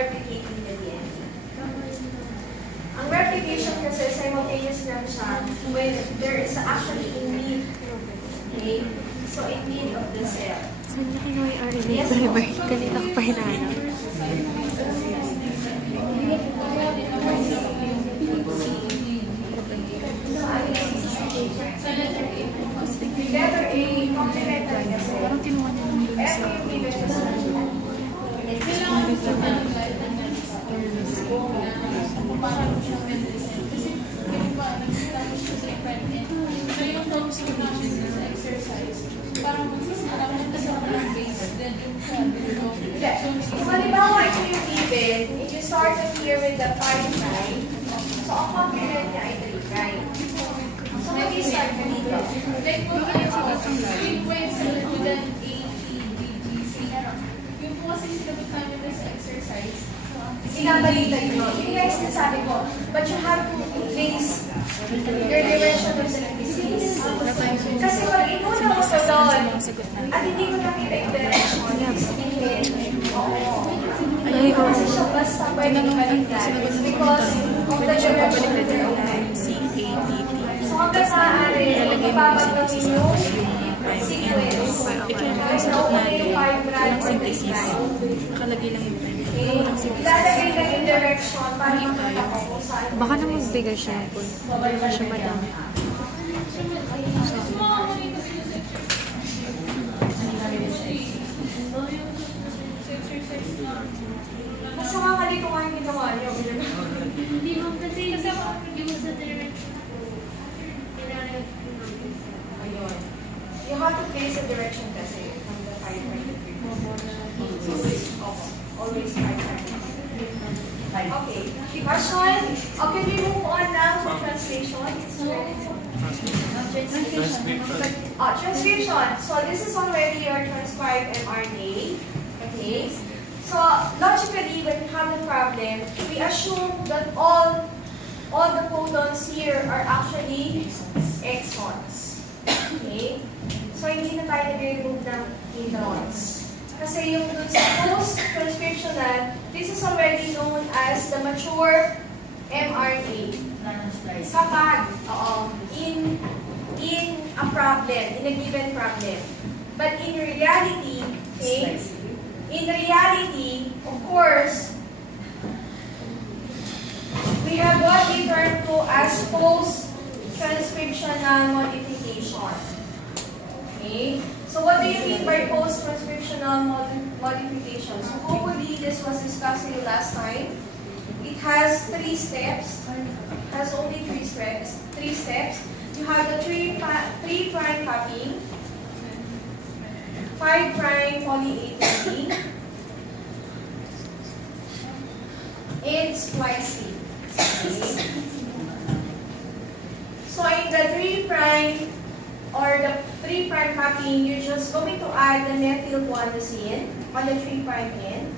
replicating the DNA. Ang replication kasi simultaneous lang siya when there is actually a need. Okay? So, a need of the cell. Saan niya kinuha yung RNA primer? Kanina ko pa hinahanap. Letter A, complementary kasi. Parang kinuha niya yung F yung given sa cell. So yung constitution sa exercise, parang magsasalaman ka sa base, then yung sabi ko. So, halimbawa, ito yung given, if you start it here with the 5 prime, so ang complement niya ay 3 prime. So, mag-start ka dito. Like, kung ano yung point sa student A, B, B, G, C, yung po kasi sinabi namin sa exercise, Inabalitan nyo. Yun guys, nasabi ko, but you have to place your direction of the disease. Kasi pag inuna mo sa doon, at hindi ko nakita yung direction, sabihin, oo. Ay, oo. Kasi siya basta pwede balikan. Because of the direction of the So, hanggang maaari, ipapagawin yung sequence. Kahit nauna yung 5 brand or 3 brand. Nakalagay lang yung time. Ilalagay lang yung direction para makita ko kung saan. Baka na magbigay siya ng point. Hindi naman siya madami. Mas makakali ko nga yung ginawa niyo. Hindi mo kasi yung sa direction. Ayun. You have to place the direction kasi from the 5 right to 3. Always 5 right. Okay. Question? Okay, we move on now to translation. Transcription. So this is already your transcribed mRNA. Okay. So logically, when we have the problem, we assume that all the codons here are actually exons. Okay. So hindi na tayo nag-remove ng introns. Kasi yung dun sa post-transcriptional, this is already known as the mature mRNA. Kapag, in a problem, in a given problem. But in reality, okay, in reality, of course, we have what we refer to as post-transcriptional modification. Okay? So what do you mean by post-transcriptional modification? So hopefully this was discussed to you last time. It has 3 steps. Has only 3 steps. You have the 3' copying, 5' poly-A binding, and splicing. Okay. So in the 3' or the 3' copying, you're just going to add the methyl guanosine on the 3' end.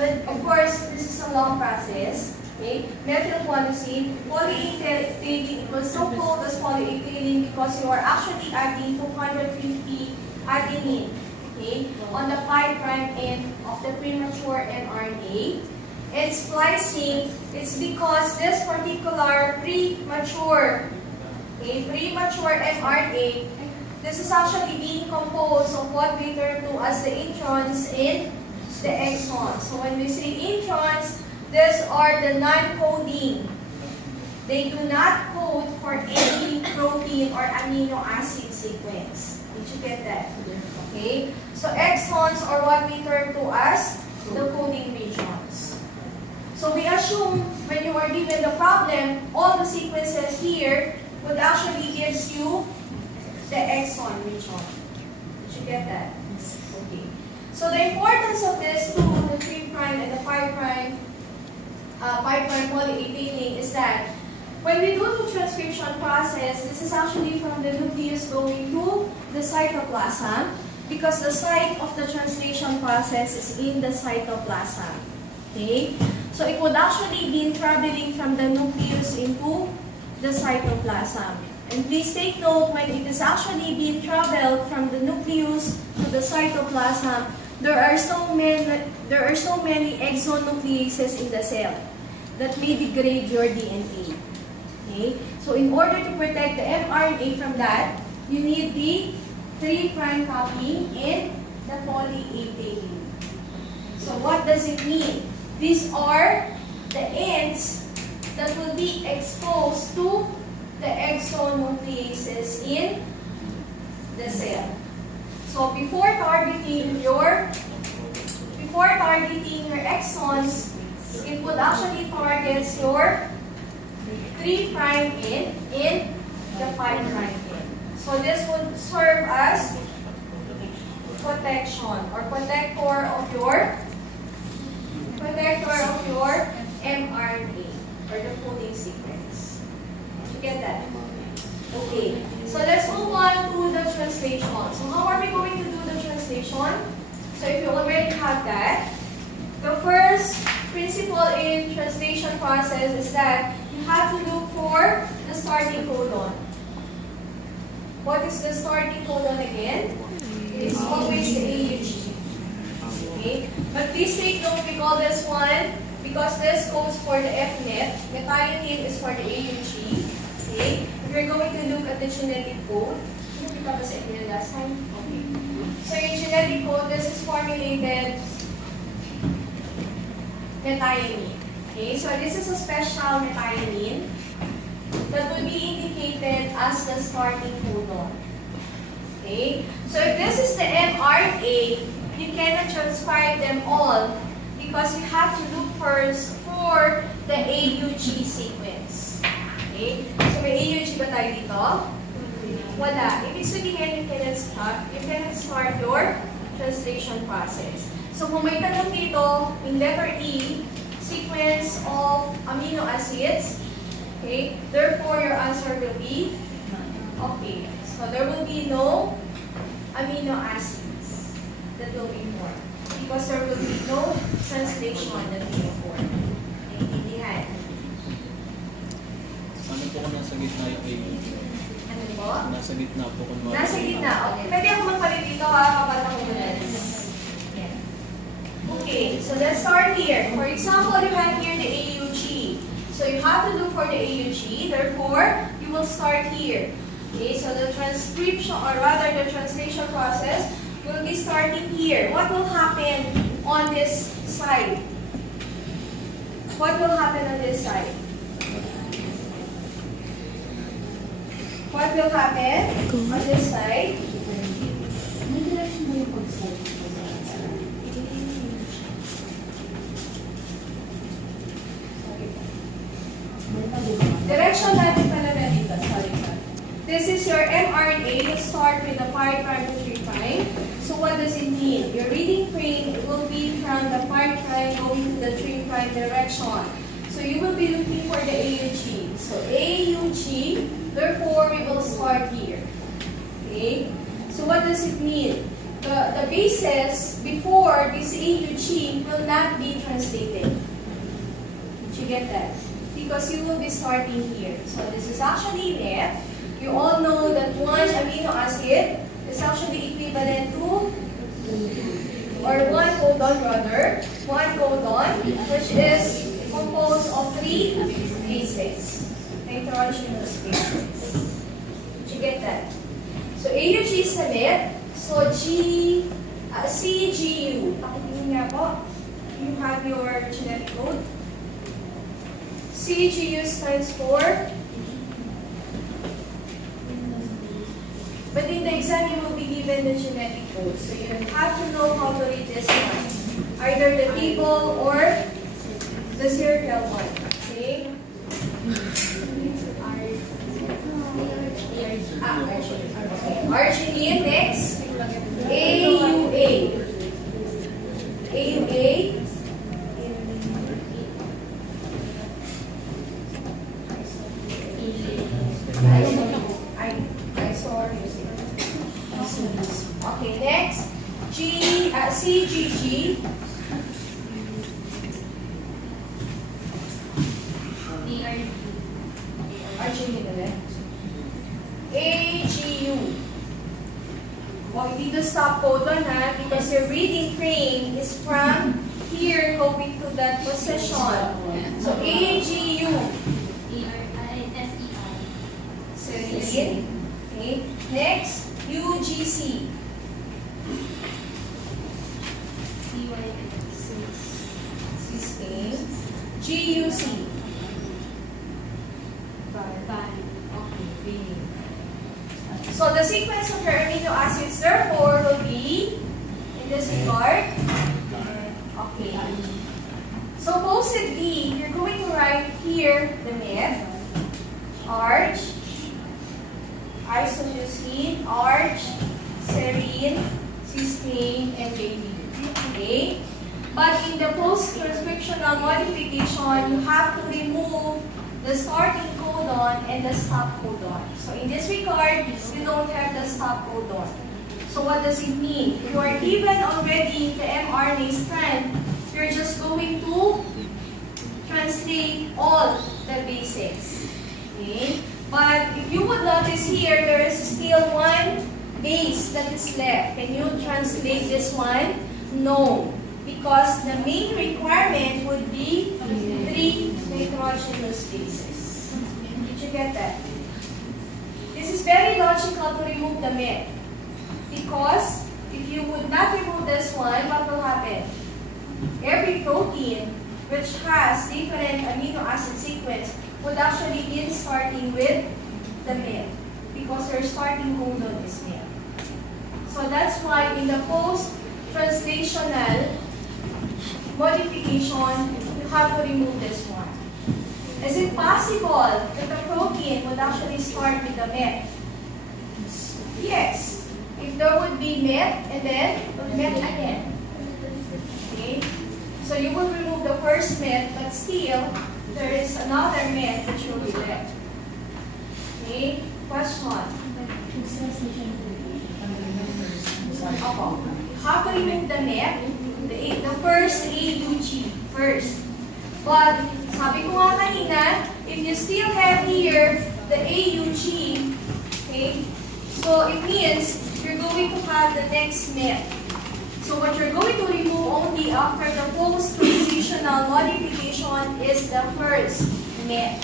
But of course, this is a long process. Okay? Methyl guanosine, poly-A tailing, it was so called as poly-A tailing because you are actually adding 250 adenine, okay, on the 5' end of the premature mRNA. And splicing, it's because this particular premature mRNA, this is actually being composed of what we refer to as the introns and the exons. So when we say introns, these are the non-coding. They do not code for any protein or amino acid sequence. Did you get that? Okay? So exons are what we refer to as the coding regions. So we assume when you are given the problem, all the sequences here would actually gives you the exon region. Did you get that? Okay. So the importance of this two, the 3' and the 5' poly-A tailing is that when we do the transcription process, this is actually from the nucleus going to the cytoplasm because the site of the translation process is in the cytoplasm. Okay? So it would actually be traveling from the nucleus into the cytoplasm. And please take note, when it is actually being traveled from the nucleus to the cytoplasm, there are so many exon nucleases in the cell that may degrade your DNA. Okay? So in order to protect the mRNA from that, you need the 3' copy in the poly A tail. So what does it mean? These are the ends that will be exposed to the exon nucleases in the cell. So before targeting your exons, it would actually target your 3' in the 5' end. So this would serve as protection or protector of your mRNA or the coding sequence. Did you get that? Okay. So let's move on to the translation. So how are we going to do the translation? So if you already have that, the first principle in translation process is that you have to look for the starting codon. What is the starting codon again? It is always the AUG. Okay? But please take note, we call this one because this goes for the FNet. Methionine is for the AUG. Okay? We're going to look at the genetic code. Kita ba sa inyo last time? Okay. So yung genetic code, this is formulated methionine. Okay, so this is a special methionine that will be indicated as the starting codon. Okay, so if this is the mRNA, you cannot transcribe them all because you have to look first for the AUG sequence. Okay, so may AUG ba tayo dito? Wala. Ibig sabihin, you cannot start your translation process. So kung may tanong dito, in letter E, sequence of amino acids, okay, therefore your answer will be okay. So there will be no amino acids that will be formed because there will be no translation that will be formed. Naintindihan? Ano po kung nasa gitna yung AUG? Ano po? Nasa gitna po kung Nasa gitna. Okay. Pwede ako magpalit dito ha, kapag ako muna. Okay, so let's start here. For example, you have here the AUG. So you have to look for the AUG, therefore, you will start here. Okay, so the transcription, or rather the translation process, will be starting here. What will happen on this side? What will happen on this side? What will happen on this side? Direction natin pala na dito. Sorry. This is your mRNA. You start with the 5' to 3'. So what does it mean? Your reading frame will be from the 5' going to the 3' direction. So you will be looking for the AUG. So AUG, therefore we will start here. Okay? So what does it mean? The bases before this AUG will not be translated. Did you get that? Because you will be starting here. So this is actually left. You all know that one amino acid is actually equivalent to, or one codon rather, which is composed of 3 bases, nitrogenous bases. Did you get that? So AUG is the left. So CGU. Pakitingin nga po. You have your genetic code. CGU stands for, but in the exam you will be given the genetic code. So you have to know how to read this one. Either the table or the serial one. Okay? Arginine next. AUA. AUA. Okay, next. CGG. Arginine ulit. AGU. Okay, dito the stop codon, because your reading frame is from here going to that position. So AGU. E-R-I-S-E-I. Serine. Okay. Next, UGC. C-Y-S. Cysteine. GUC. Fine. Okay. So the sequence of your amino acids therefore will be in this regard. Okay. Supposedly, you're going to write here the myth. Arch, isoleucine, arch, serine, cysteine, and JD. Okay? But in the post-transcriptional modification, you have to remove the starting codon and the stop codon. So in this regard, you don't have the stop codon. So what does it mean? If you are given already the mRNA strand, you're just going to translate all the basics. Okay? But if you would notice here, there is still one base that is left. Can you translate this one? No. Because the main requirement would be 3 nitrogenous bases. Did you get that? This is very logical to remove the myth. Because if you would not remove this one, what will happen? Every protein which has different amino acid sequence would actually be starting with the myth. Because your starting codon is myth. So that's why in the post-translational modification, you have to remove this one. Is it possible that the protein would actually start with the met? Yes. If there would be met and then met again. Okay? So you will remove the first met, but still, there is another met which will be left. Okay? Question. How to remove the met? The first AUG first. But sabi ko nga kanina, if you still have here the AUG, okay, so it means you're going to have the next met. So what you're going to remove only after the post-transitional modification is the first met.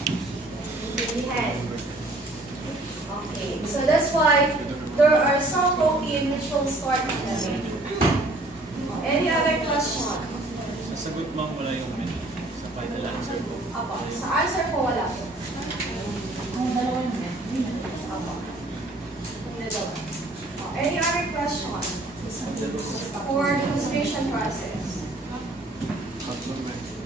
Okay, so that's why there are some protein which will start with the met. Any other question? Sasagot mo wala yung minute sa final answer ko. Apo. Sa answer ko, wala po. Apo. Any other question? For demonstration process.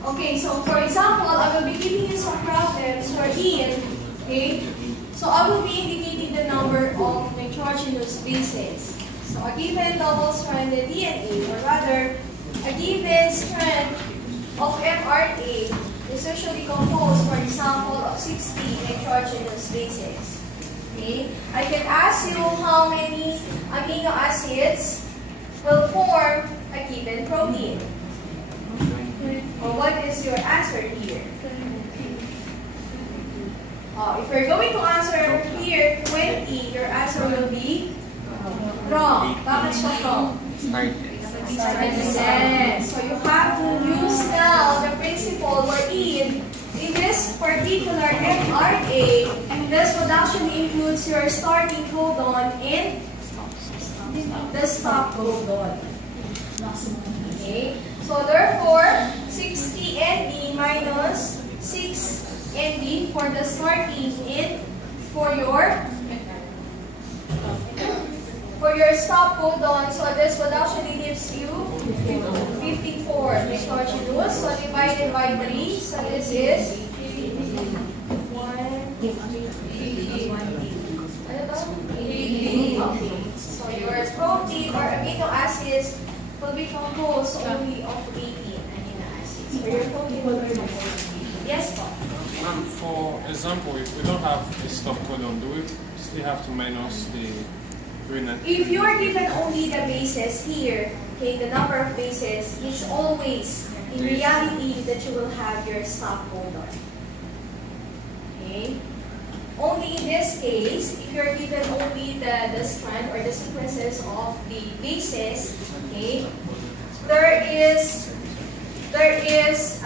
Okay, so for example, I will be giving you some problems for in, okay? So I will be indicating the number of nitrogenous bases. So a given double-stranded DNA, or rather, a given strand of mRNA is usually composed, for example, of 60 nitrogenous bases. Okay? I can ask you how many amino acids will form a given protein. Or what is your answer here? If you're going to answer here 20, your answer will be wrong. Bakit siya wrong? Yes. So you have to use now the principle wherein in this particular mRNA, this would actually include your starting codon and the stop codon. Okay. So therefore, 60 ND minus 6 ND for the starting and for your stop codon. So this would actually gives you 54 nitrogenous. So divided by 3. So this is 1. Okay. So your protein or amino acids will be composed only of 18 amino acids. So your protein will be composed. Yes, Paul? For example, if we don't have a stop codon, do we still have to minus the renal? If you are given only the bases here, okay, the number of bases, it's always in reality that you will have your stop codon. Okay? only in this case, if you're given only the strand or the sequences of the bases, okay, there is